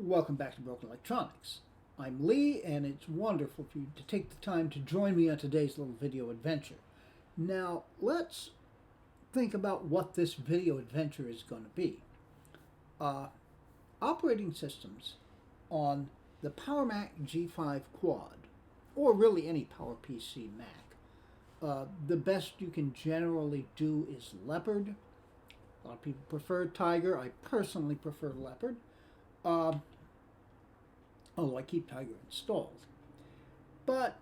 Welcome back to Broken Electronics. I'm Lee, and it's wonderful for you to take the time to join me on today's little video adventure. Now, let's think about what this video adventure is going to be. Operating systems on the PowerMac G5 Quad, or really any PowerPC Mac. The best you can generally do is Leopard. A lot of people prefer Tiger. I personally prefer Leopard. I keep Tiger installed. But,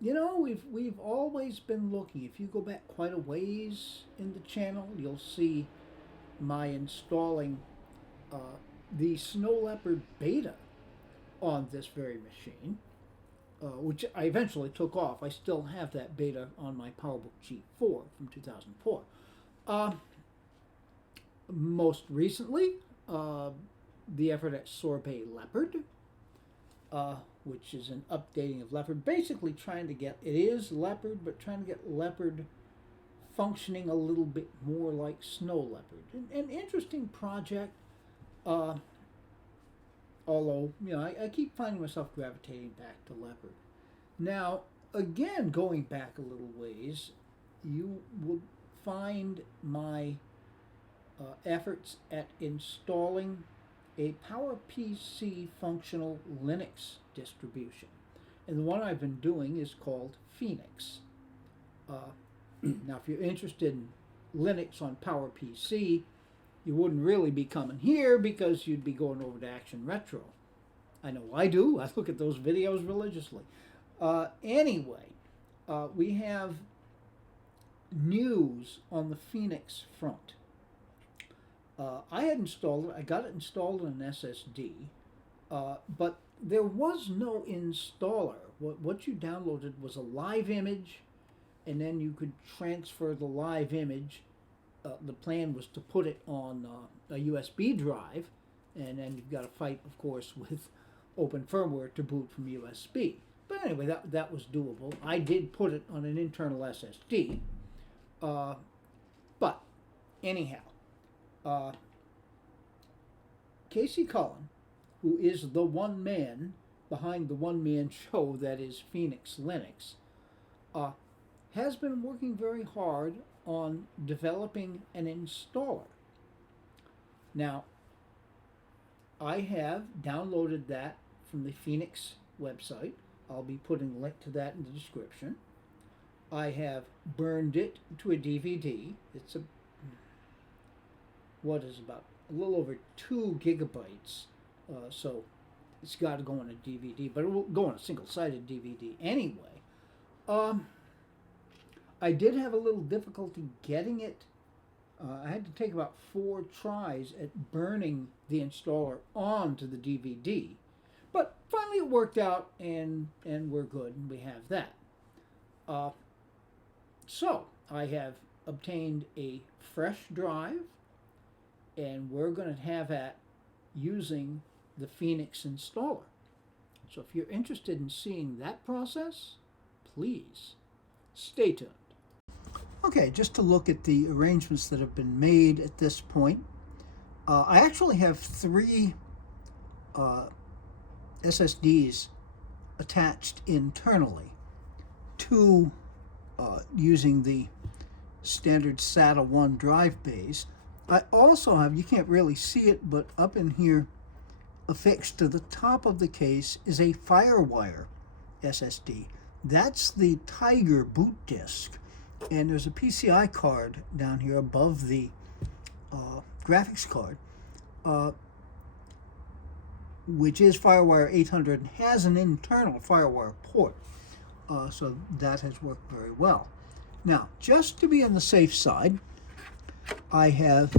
you know, we've always been looking. If you go back quite a ways in the channel, you'll see my installing the Snow Leopard beta on this very machine, which I eventually took off. I still have that beta on my PowerBook G4 from 2004. Most recently, the effort at Sorbet Leopard, which is an updating of Leopard, basically trying to get, it is Leopard, but trying to get Leopard functioning a little bit more like Snow Leopard. An interesting project, although, you know, I keep finding myself gravitating back to Leopard. Now, again, going back a little ways, you will find my efforts at installing a PowerPC functional Linux distribution. And the one I've been doing is called Fienix. Now, if you're interested in Linux on PowerPC, you wouldn't really be coming here because you'd be going over to Action Retro. I know I do. I look at those videos religiously. Anyway, we have news on the Fienix front. I had installed it. I got it installed on an SSD, but there was no installer. What you downloaded was a live image, and then you could transfer the live image. The plan was to put it on a USB drive, and then you've got to fight, of course, with open firmware to boot from USB. But anyway, that was doable. I did put it on an internal SSD, but anyhow. Casey Cullen, who is the one man behind the one-man show that is Fienix Linux, has been working very hard on developing an installer. Now, I have downloaded that from the Fienix website. I'll be putting a link to that in the description. I have burned it to a DVD. It's about a little over 2 gigabytes, so it's got to go on a DVD, but it will go on a single-sided DVD anyway. I did have a little difficulty getting it. I had to take about 4 tries at burning the installer onto the DVD, but finally it worked out, and we're good, and we have that. So I have obtained a fresh drive, and we're going to have that using the Fienix installer. So if you're interested in seeing that process, please stay tuned. Okay, just to look at the arrangements that have been made at this point. I actually have 3 SSDs attached internally, 2 using the standard SATA 1 drive bays. I also have, you can't really see it, but up in here, affixed to the top of the case, is a FireWire SSD. That's the Tiger boot disk. And there's a PCI card down here above the graphics card, which is FireWire 800 and has an internal FireWire port. So that has worked very well. Now, just to be on the safe side, I have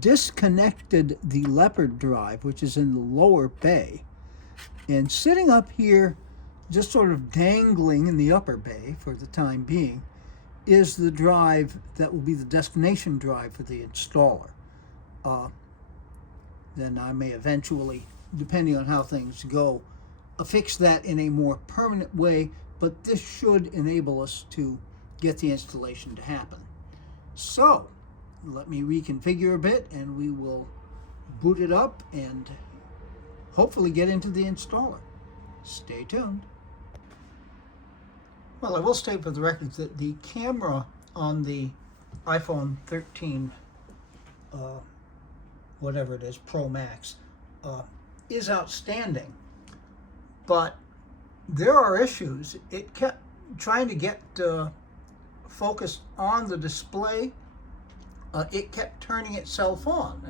disconnected the Leopard drive, which is in the lower bay, and sitting up here, just sort of dangling in the upper bay for the time being, is the drive that will be the destination drive for the installer. Then I may eventually, depending on how things go, affix that in a more permanent way, but this should enable us to get the installation to happen. So, let me reconfigure a bit and we will boot it up and hopefully get into the installer. Stay tuned. Well, I will state for the record that the camera on the iPhone 13, whatever it is, Pro Max, is outstanding. But there are issues. It kept trying to get focused on the display. It kept turning itself on.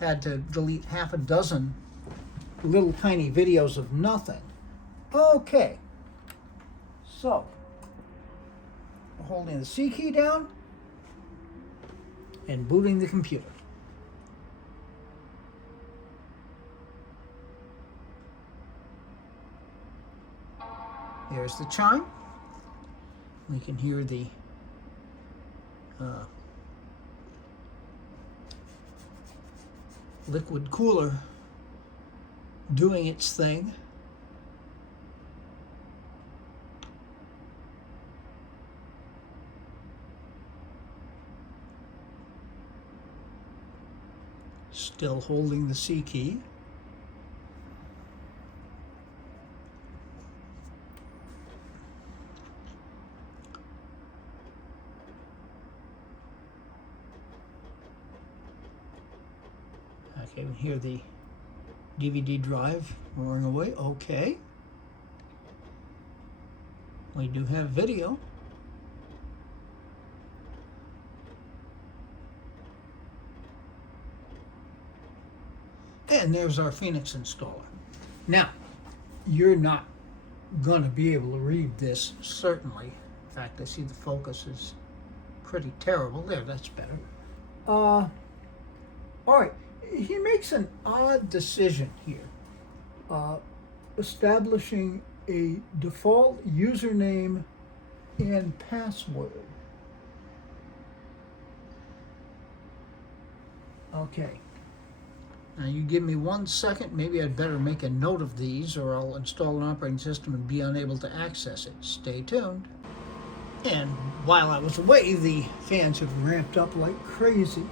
I had to delete half a dozen little tiny videos of nothing. Okay, so holding the C key down and booting the computer. There's the chime. We can hear the liquid cooler doing its thing. Still holding the C key. Okay, we hear the DVD drive roaring away. Okay. We do have video. And there's our Fienix installer. Now, you're not going to be able to read this, certainly. In fact, I see the focus is pretty terrible. There, that's better. All right. He makes an odd decision here, establishing a default username and password. Okay. Now you give me 1 second, maybe I'd better make a note of these or I'll install an operating system and be unable to access it. Stay tuned. And while I was away, the fans have ramped up like crazy.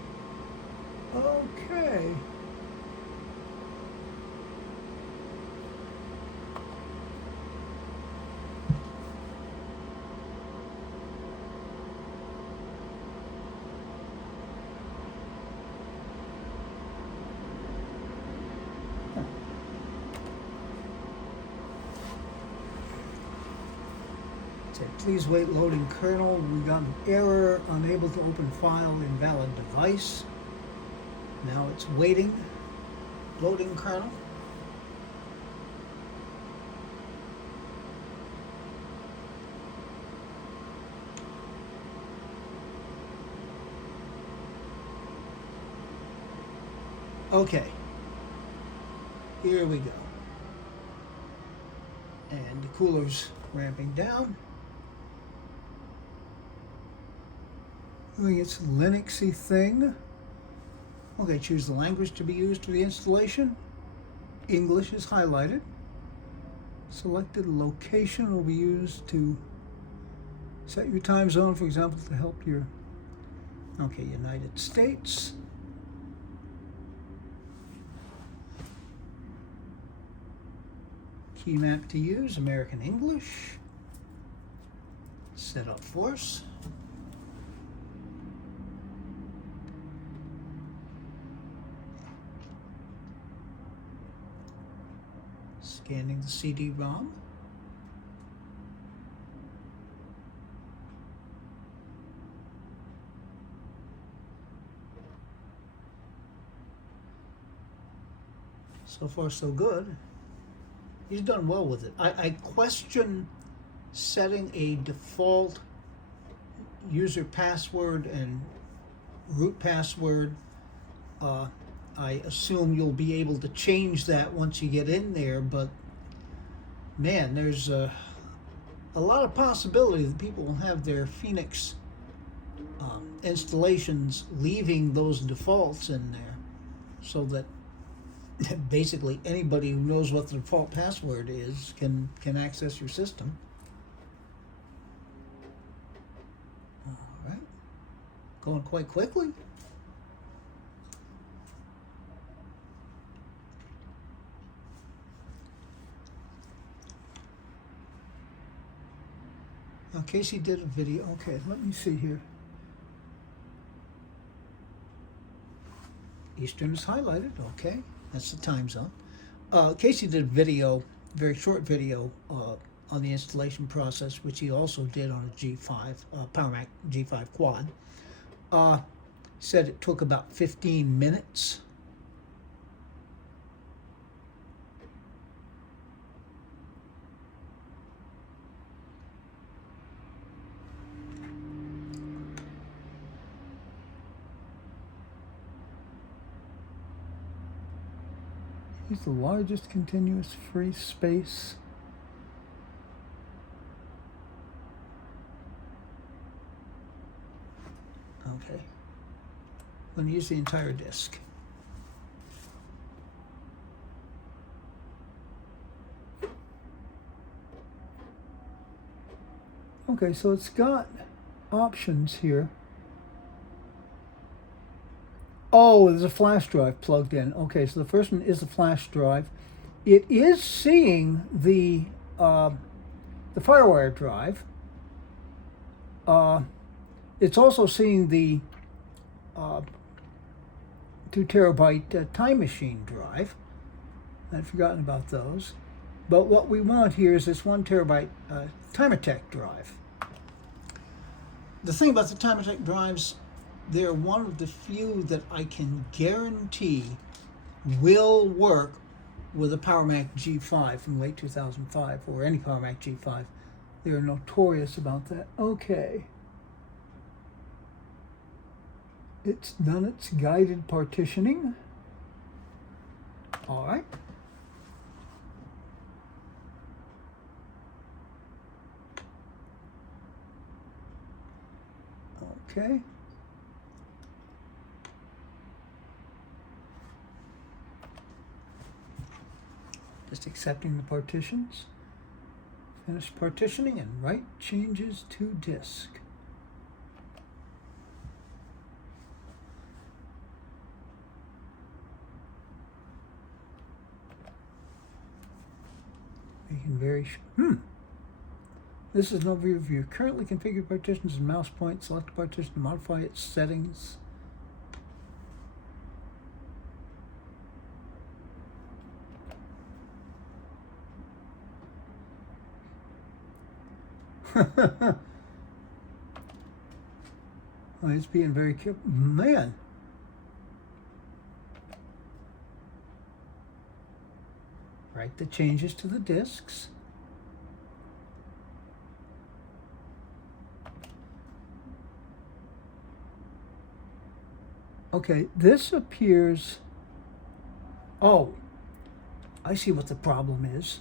Okay. Please wait, loading kernel. We got an error, unable to open file, invalid device. Now it's waiting, loading kernel. Okay, here we go. And the cooler's ramping down. Doing its Linuxy thing. Okay, choose the language to be used for the installation. English is highlighted. Selected location will be used to set your time zone, for example, to help your, okay, United States. Key map to use, American English. Set up force. Scanning the CD-ROM. So far, so good. He's done well with it. I question setting a default user password and root password. I assume you'll be able to change that once you get in there, but man, there's a lot of possibility that people will have their Fienix installations leaving those defaults in there, so that basically anybody who knows what the default password is can access your system. All right, going quite quickly. Now, Casey did a video. Okay, let me see here. Eastern is highlighted. Okay, that's the time zone. Casey did a video, very short video, on the installation process, which he also did on a G5, Power Mac G5 Quad. Said it took about 15 minutes. He's the largest continuous free space. Okay. I'm going to use the entire disk. Okay, so it's got options here. Oh, there's a flash drive plugged in. Okay, so the first one is a flash drive. It is seeing the FireWire drive. It's also seeing the 2 terabyte Time Machine drive. I'd forgotten about those. But what we want here is this 1 terabyte Timertech drive. The thing about the Timertech drives, they're one of the few that I can guarantee will work with a Power Mac G5 from late 2005, or any Power Mac G5. They're notorious about that. Okay. It's done its guided partitioning. All right. Okay. Just accepting the partitions. Finish partitioning and write changes to disk. Making very This is an overview of your currently configured partitions and mouse point. Select a partition to modify its settings. Oh, it's being very careful. Man. Write the changes to the disks. Okay, this appears... Oh, I see what the problem is.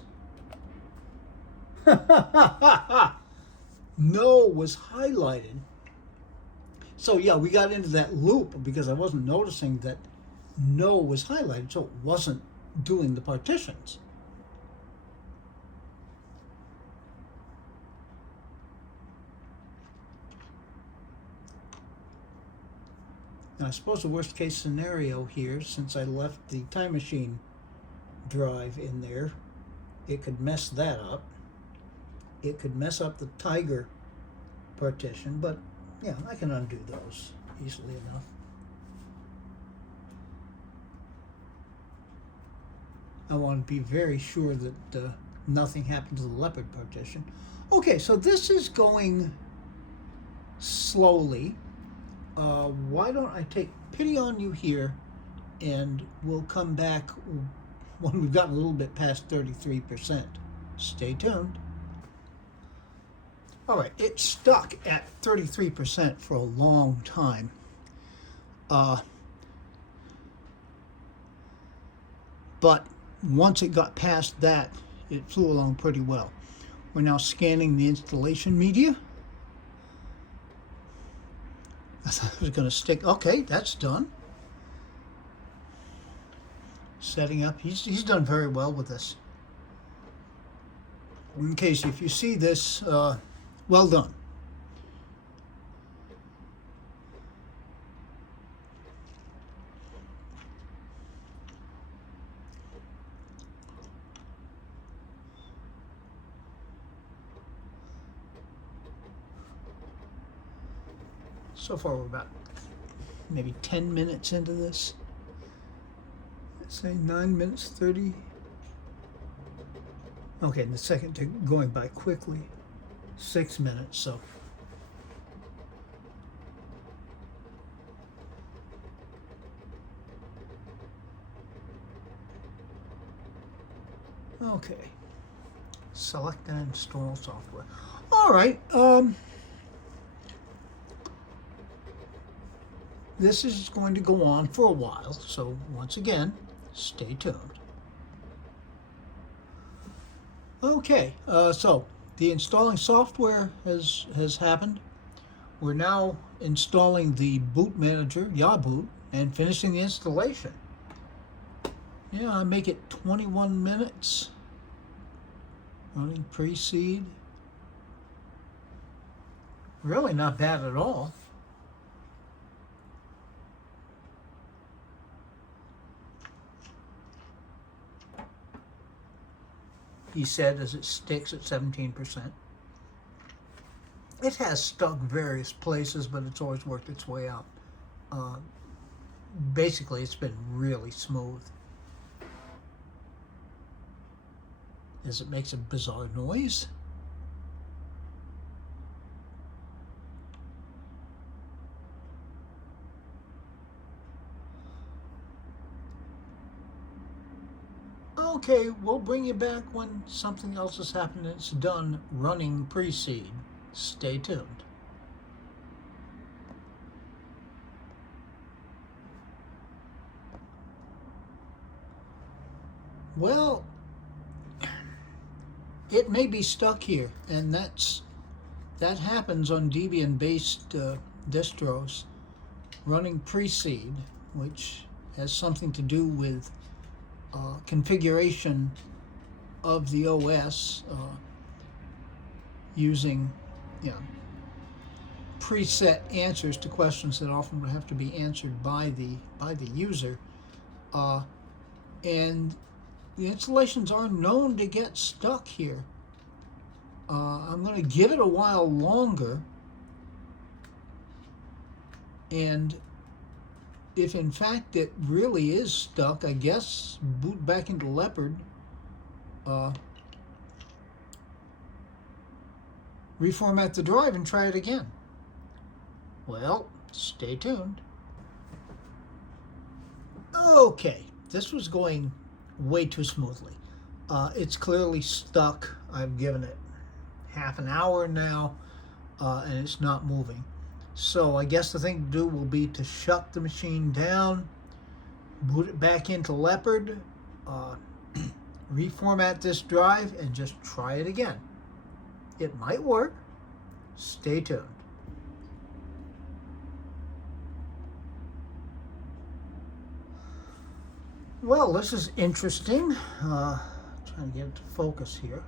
No was highlighted. So yeah, we got into that loop because I wasn't noticing that no was highlighted, so it wasn't doing the partitions. Now I suppose the worst case scenario here, since I left the Time Machine drive in there, it could mess that up. It could mess up the Tiger partition, but yeah, I can undo those easily enough. I want to be very sure that nothing happened to the Leopard partition. Okay, so this is going slowly. Why don't I take pity on you here, and we'll come back when we've gotten a little bit past 33%. Stay tuned. All right, it's stuck at 33% for a long time. But once it got past that, it flew along pretty well. We're now scanning the installation media. I thought it was going to stick. Okay, that's done. Setting up. He's done very well with this. In case if you see this, well done. So far we're about maybe 10 minutes into this. Let's say 9 minutes 30. Okay, and the second going by quickly. 6 minutes, so. Okay. Select and install software. All right. This is going to go on for a while, so once again, stay tuned. Okay, so the installing software has happened. We're now installing the boot manager, Yaboot, and finishing the installation. Yeah, I make it 21 minutes. Running pre-seed. Really not bad at all. He said as it sticks at 17%. It has stuck various places, but it's always worked its way out. Basically, it's been really smooth. As it makes a bizarre noise. Okay, we'll bring you back when something else has happened and it's done running pre-seed. Stay tuned. Well, it may be stuck here, and that happens on Debian-based distros running pre-seed, which has something to do with configuration of the OS using preset answers to questions that often would have to be answered by the user, and the installations are known to get stuck here. I'm going to give it a while longer, and if in fact it really is stuck, I guess boot back into Leopard, reformat the drive and try it again. Well, stay tuned. Okay, this was going way too smoothly. It's clearly stuck. I've given it half an hour now, and it's not moving. So I guess the thing to do will be to shut the machine down, boot it back into Leopard, reformat this drive, and just try it again. It might work. Stay tuned. Well, this is interesting. Trying to get it to focus here.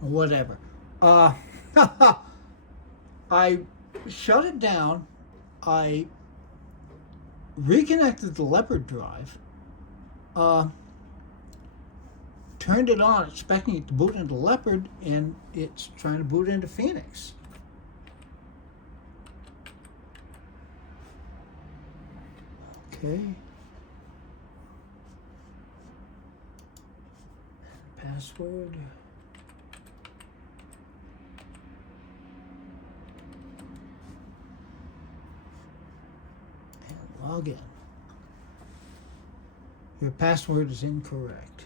Whatever. I shut it down. I reconnected the Leopard drive. Turned it on, expecting it to boot into Leopard, and it's trying to boot into Fienix. Okay. Password. And log in. Your password is incorrect.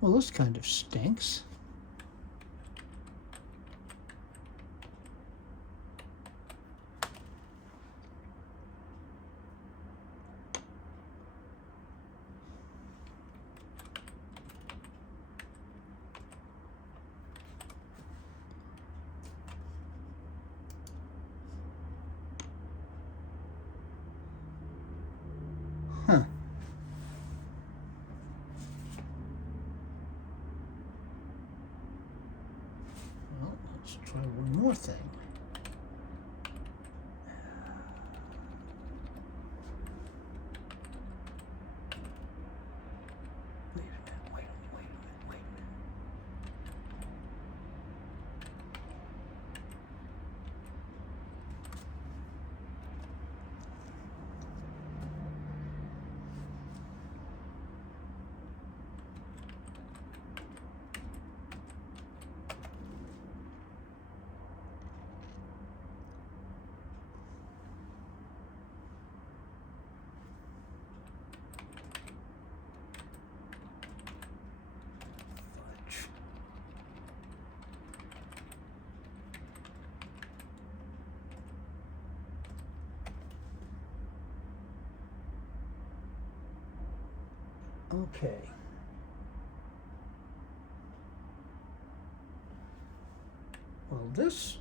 Well, this kind of stinks. Huh. Well, let's try one more thing. Okay. Well, this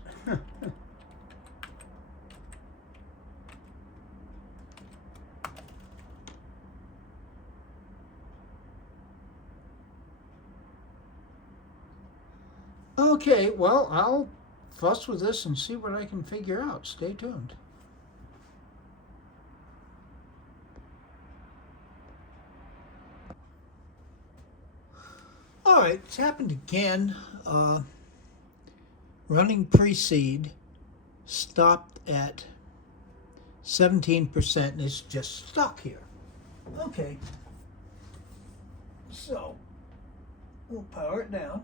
okay, well, I'll fuss with this and see what I can figure out. Stay tuned. All right, it's happened again. Running pre-seed stopped at 17% and it's just stuck here. Okay, so we'll power it down.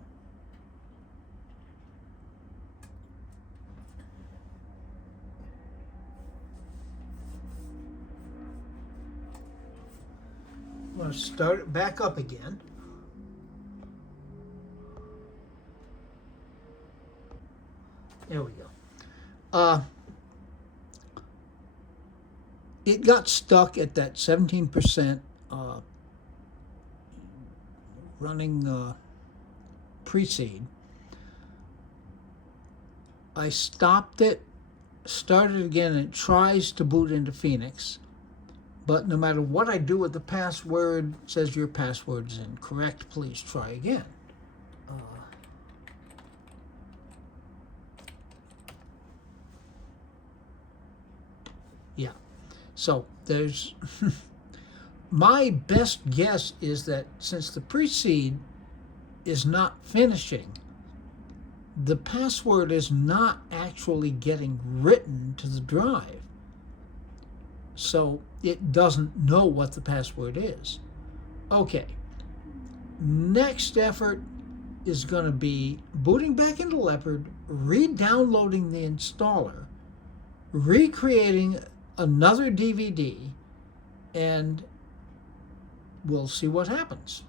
I'm going to start it back up again. There we go. It got stuck at that 17% running pre-seed. I stopped it, started again, and it tries to boot into Fienix. But no matter what I do with the password, it says your password is incorrect. Please try again. Yeah. So there's my best guess is that since the pre-seed is not finishing, the password is not actually getting written to the drive. So it doesn't know what the password is. Okay. Next effort is going to be booting back into Leopard, re-downloading the installer, recreating another DVD, and we'll see what happens.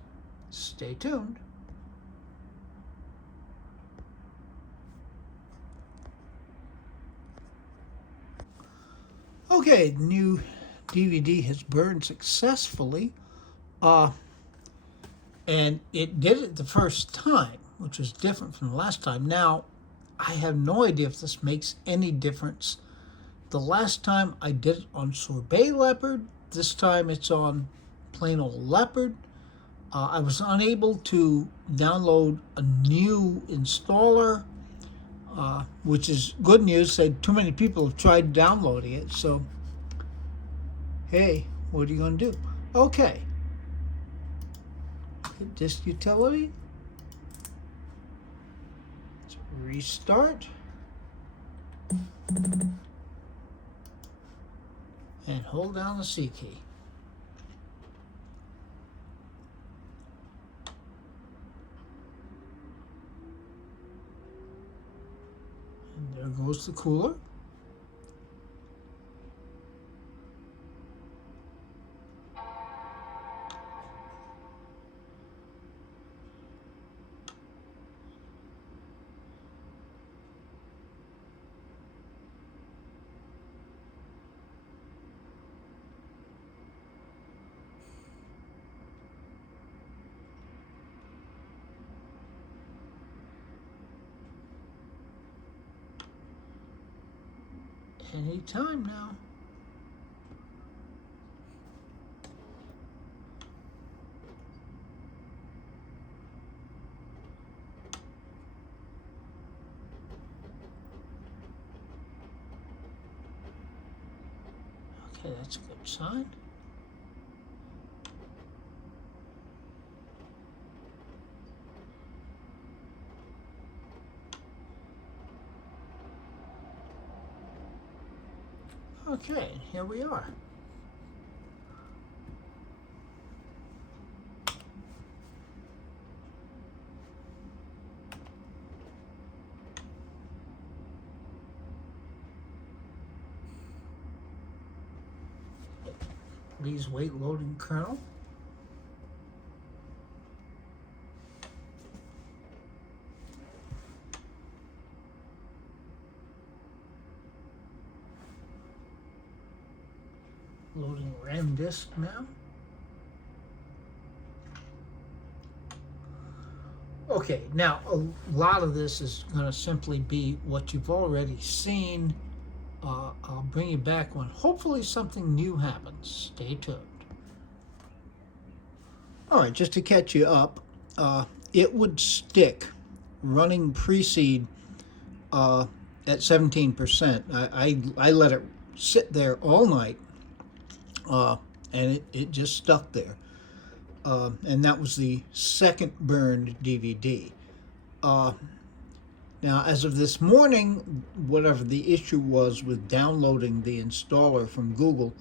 Stay tuned. Okay, the new DVD has burned successfully, and it did it the first time, which was different from the last time. Now, I have no idea if this makes any difference. The last time I did it on Sorbet Leopard, this time it's on plain old Leopard. I was unable to download a new installer, which is good news. Said too many people have tried downloading it, so hey, what are you going to do? Okay. Hit disk utility. Let's restart. And hold down the C key. And there goes the cooler. Any time now. Okay, that's a good sign. Okay, here we are. Please wait loading kernel. Loading RAM disk now. Okay, now a lot of this is going to simply be what you've already seen. I'll bring you back when hopefully something new happens. Stay tuned. All right, just to catch you up, it would stick running pre-seed at 17%. I let it sit there all night, and it just stuck there. And that was the second burned DVD. Now, as of this morning, whatever the issue was with downloading the installer from Google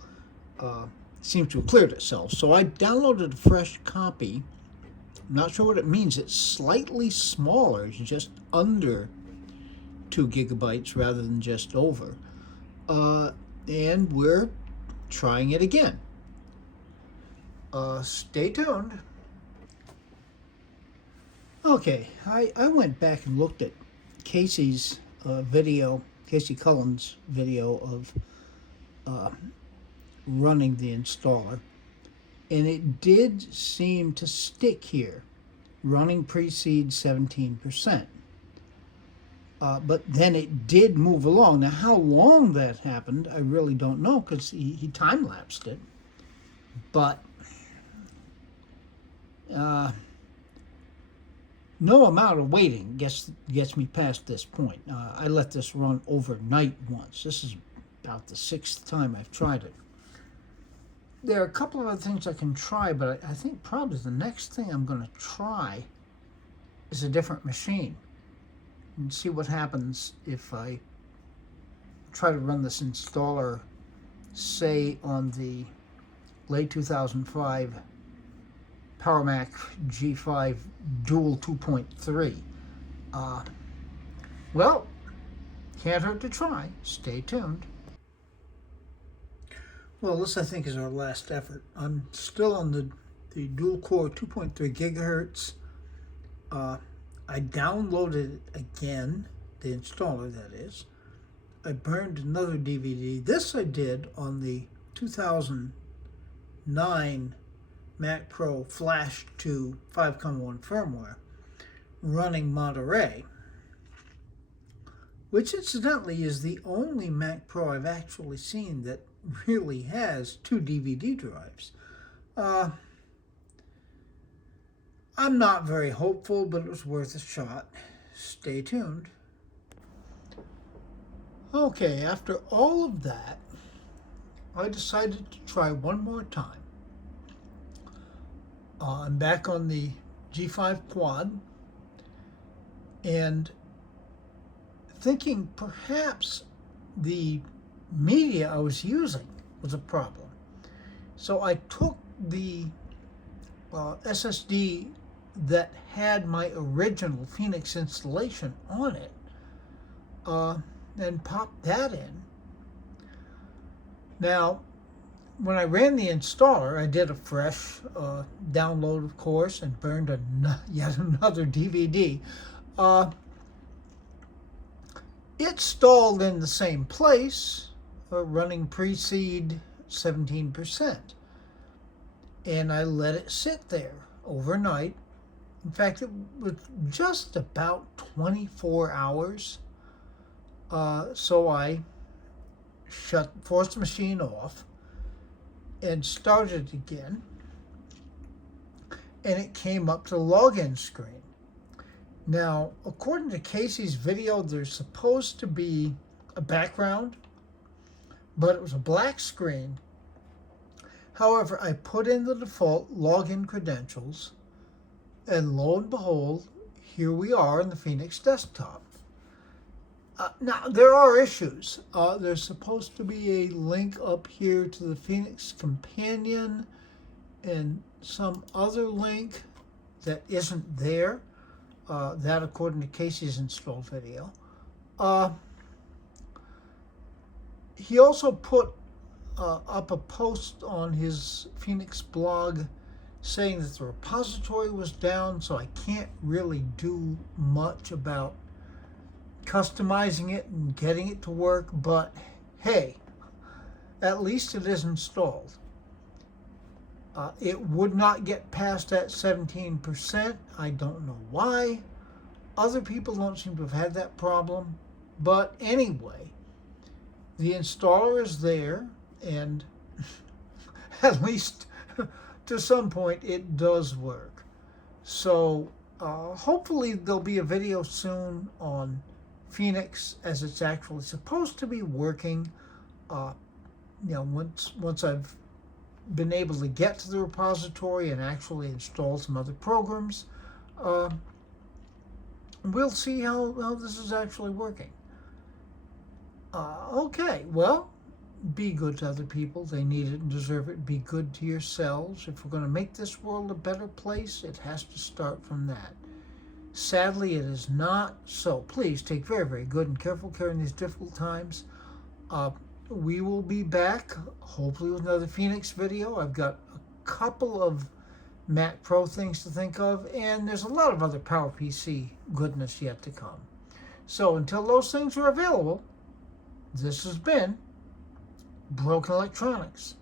seems to have cleared itself. So I downloaded a fresh copy. I'm not sure what it means. It's slightly smaller. It's just under 2 gigabytes rather than just over. And we're trying it again. Stay tuned. Okay, I went back and looked at Casey's video, Casey Cullen's video of running the installer, and it did seem to stick here, running pre-seed 17%. But then it did move along. Now, how long that happened, I really don't know, because he time-lapsed it. But no amount of waiting gets me past this point. I let this run overnight once. This is about the 6th time I've tried it. There are a couple of other things I can try, but I think probably the next thing I'm going to try is a different machine and see what happens if I try to run this installer, say, on the late 2005 PowerMac G5 Dual 2.3. Well, can't hurt to try. Stay tuned. Well, this I think is our last effort. I'm still on the dual core 2.3 gigahertz. I downloaded it again, the installer that is. I burned another DVD. This I did on the 2009 Mac Pro Flash to 5.1 firmware running Monterey, which incidentally is the only Mac Pro I've actually seen that really has 2 DVD drives. I'm not very hopeful, but it was worth a shot. Stay tuned. Okay, after all of that, I decided to try one more time. I'm back on the G5 Quad and thinking perhaps the media I was using was a problem. So I took the SSD that had my original Fienix installation on it and popped that in. Now, when I ran the installer, I did a fresh download, of course, and burned yet another DVD. It stalled in the same place, running pre-seed 17%. And I let it sit there overnight. In fact, it was just about 24 hours. So I forced the machine off and started again, and it came up to the login screen. Now, according to Casey's video, there's supposed to be a background, but it was a black screen. However, I put in the default login credentials, and lo and behold, here we are in the Fienix desktop. Now, there are issues. There's supposed to be a link up here to the Fienix Companion and some other link that isn't there. That according to Casey's install video. He also put up a post on his Fienix blog saying that the repository was down, so I can't really do much about customizing it and getting it to work, but hey, at least it is installed. It would not get past that 17%. I don't know why. Other people don't seem to have had that problem. But anyway, the installer is there, and at least to some point it does work. So hopefully there'll be a video soon on Fienix as it's actually supposed to be working. Once I've been able to get to the repository and actually install some other programs, we'll see how this is actually working. Okay, well, be good to other people. They need it and deserve it. Be good to yourselves. If we're going to make this world a better place, it has to start from that. Sadly, it is not. So please take very, very good and careful care in these difficult times. We will be back, hopefully with another Fienix video. I've got a couple of Mac Pro things to think of, and there's a lot of other PowerPC goodness yet to come. So until those things are available, this has been Broken Electronics.